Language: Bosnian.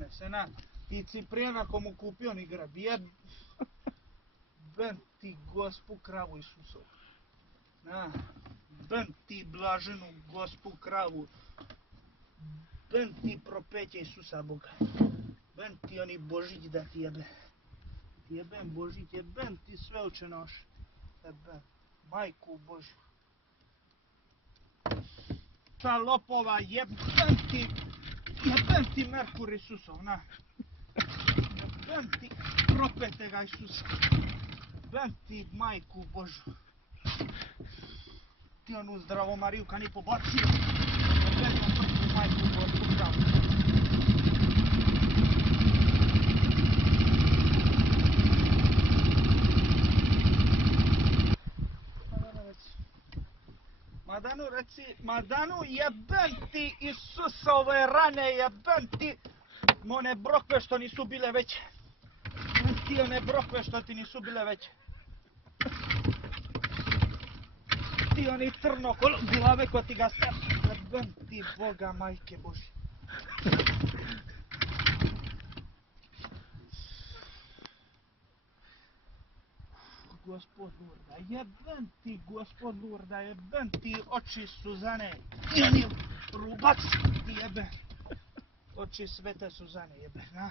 donese, na. I Ciprijana ko mu kupio ni grab, jebem ti Gospu kravu Isusov. Na, jebem ti blaženu Gospu kravu. Jebem ti propeće Isusa Boga. Jebem ti oni Božić da ti jebe. Jebem Božić, jebem ti sve učenoš. Jebem, majku Božju. Ta lopova, jebem ti Merkur Isusov, na. Jebem ti propetega Isusa. Jebem ti majku Božju. Ti onu zdravo Mariju kad ni pobacio. Jebem ti mrtvu majku Božju kravu. Madanu, jebem ti Isusove rane, jebem ti one brokve što nisu bile veće. Jebem ti one brokve što ti nisu bile veće. Ti oni crno kolo glave ko ti ga srce. Jebem ti Boga majke Božje. Gospod Lurda, jebem ti Gospod Lurda, jebem ti oči Suzane, i oni rubac ti jebe, oči svete Suzane jebe, na.